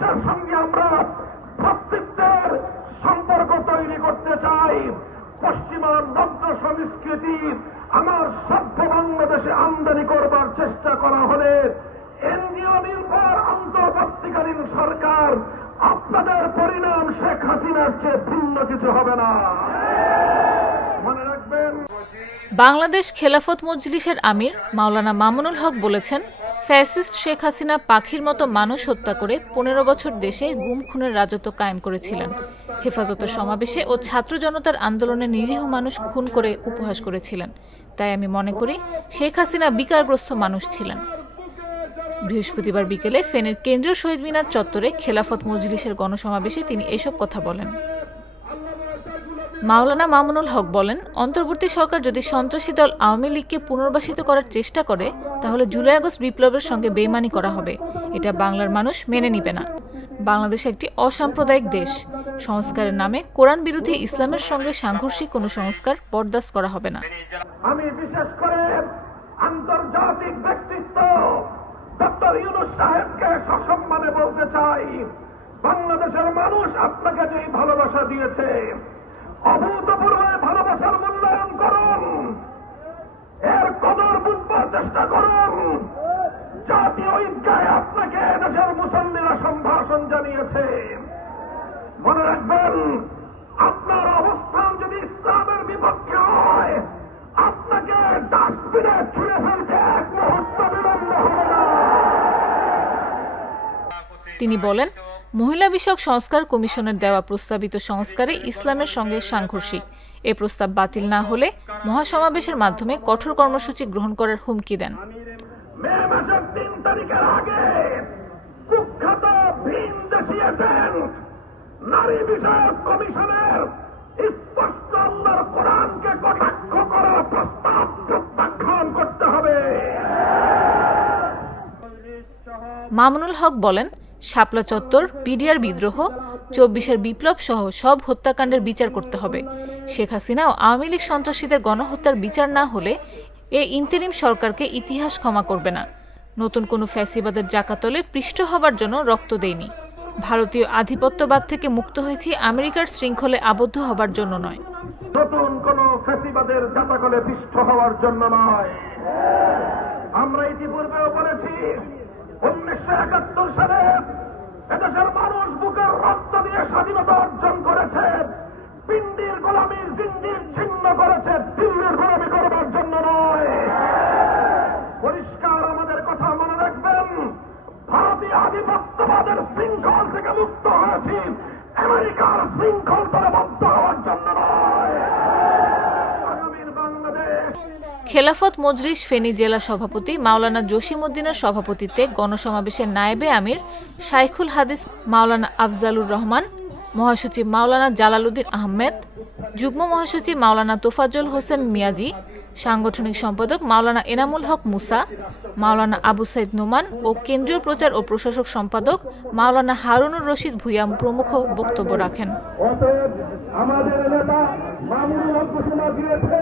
বিশ্বের সঙ্গে আমরা ভ্রাতৃত্বের সম্পর্ক তৈরি করতে চাই। পশ্চিমা নব্য সংস্কৃতি আমার সভ্য বাংলাদেশে আমদানি করবার চেষ্টা করা হলে এনজিও নির্ভর অন্তর্বর্তীকালীন সরকার আপনাদের পরিণাম শেখ হাসিনার চেয়ে ভিন্ন কিছু হবে না, মনে রাখবেন। বাংলাদেশ খেলাফত মজলিসের আমির মাওলানা মামুনুল হক বলেছেন, ফ্যাসিস্ট শেখ হাসিনা পাখির মতো মানুষ হত্যা করে 15 বছর দেশে গুম খুনের রাজত্ব কায়েম করেছিলেন। হেফাজতের সমাবেশে ও ছাত্র জনতার আন্দোলনে নিরীহ মানুষ খুন করে উপহাস করেছিলেন। তাই আমি মনে করি শেখ হাসিনা বিকারগ্রস্ত মানুষ ছিলেন। বৃহস্পতিবার বিকেলে ফেনীর কেন্দ্রীয় শহীদ মিনার চত্বরে খেলাফত মজলিসের গণসমাবেশে তিনি এসব কথা বলেন। মাওলানা মামুনুল হক বলেন, অন্তর্বর্তী সরকার যদি সন্ত্রাসী দল আওয়ামী লীগকে পুনর্বাসিত করার চেষ্টা করে তাহলে জুলাই আগস্ট বিপ্লবের সঙ্গে বেইমানি করা হবে। এটা বাংলার মানুষ মেনে নিবে না। বাংলাদেশ একটি অসাম্প্রদায়িক দেশ। সংস্কারের নামে কোরআন বিরোধী ইসলামের সঙ্গে সাংঘর্ষিক কোনো সংস্কার বরদাস্ত করা হবে না। আমি বিশেষ করে আন্তর্জাতিক ব্যক্তিত্ব ডক্টর ইউনূস সাহেবকে সসম্মানে বলতে চাই, বাংলাদেশের মানুষ আপনাকে যে ভালোবাসা দিয়েছে, অভূতপূর্ব ভালোবাসার মূল্যায়ন করুন, এর কদর বুঝবার চেষ্টা করুন। জাতীয় ঈদগাহে আপনাকে দেশের মুসল্লিরা সম্ভাষণ জানিয়েছে। মনে রাখবেন, আপনার অবস্থান যদি ইসলামের বিপক্ষে হয় আপনাকে ডাস্টবিনে ছুঁড়ে ফেলতে এক মুহূর্ত বিলম্ব হবে না। তিনি বলেন, মহিলা বিষয়ক সংস্কার কমিশনের দেওয়া প্রস্তাবিত সংস্কারে ইসলামের সঙ্গে সাংঘর্ষিক। এ প্রস্তাব বাতিল না হলে মহাসমাবেশের মাধ্যমে কঠোর কর্মসূচি গ্রহণ করার হুমকি দেন। মে মাসের 3 তারিখের আগে কুখ্যাত ভিনদেশী এজেন্ট নারী বিষয়ক কমিশনের স্পষ্ট আল্লাহর কোরআনকে কটাক্ষ করার প্রস্তাব প্রত্যাখ্যান করতে হবে। মামুনুল হক বলেন, শাপলা চত্বর, বিডিআর বিদ্রোহ, 24-এর বিপ্লব সহ সব হত্যাকাণ্ডের বিচার করতে হবে। শেখ হাসিনা ও আওয়ামী লীগ সন্ত্রাসীদের গণহত্যার বিচার না হলে এ ইন্তেরিম সরকারকে ইতিহাস ক্ষমা করবে না। নতুন কোনো ফ্যাসিবাদের জাকাতলে পৃষ্ঠ হবার জন্য রক্ত দেয়নি। ভারতীয় আধিপত্যবাদ থেকে মুক্ত হয়েছি আমেরিকার শৃঙ্খলে আবদ্ধ হবার জন্য নয়। নতুন কোনো ফ্যাসিবাদের জাকাতলে পৃষ্ঠ হওয়ার জন্য নয়। আমরা ইতিপূর্বেও বলেছি, 1971 সালে এদেশের মানুষ বুকের রক্ত দিয়ে স্বাধীনতা অর্জন করেছে। পিন্ডির গোলামীর জিন্দির ছিন্ন করেছে, দিল্লির গোলামী করবার জন্য নয়। পরিষ্কার আমাদের কথা মনে রাখবেন, ভারতীয় আধিপত্যবাদের শৃঙ্খল থেকে মুক্ত হয়েছি, আমেরিকার শৃঙ্খল তলে বদ্ধ হওয়ার জন্য নয়। আগামীর বাংলাদেশ। খেলাফত মজলিস ফেনী জেলা সভাপতি মাওলানা জসিম উদ্দিনের সভাপতিত্বে গণসমাবেশে নায়েবে আমির শাইখুল হাদিস মাওলানা আফজালুর রহমান, মহাসচিব মাওলানা জালালউদ্দিন আহমেদ, যুগ্ম মহাসচিব মাওলানা তোফাজ্জল হোসেন মিয়াজি, সাংগঠনিক সম্পাদক মাওলানা এনামুল হক মুসা, মাওলানা আবু সাইদ নোমান ও কেন্দ্রীয় প্রচার ও প্রশাসক সম্পাদক মাওলানা হারুনুর রশিদ ভূঁইয়া প্রমুখ বক্তব্য রাখেন। আমাদের নেতা মামুনুল হক ঘোষণা দিয়েছে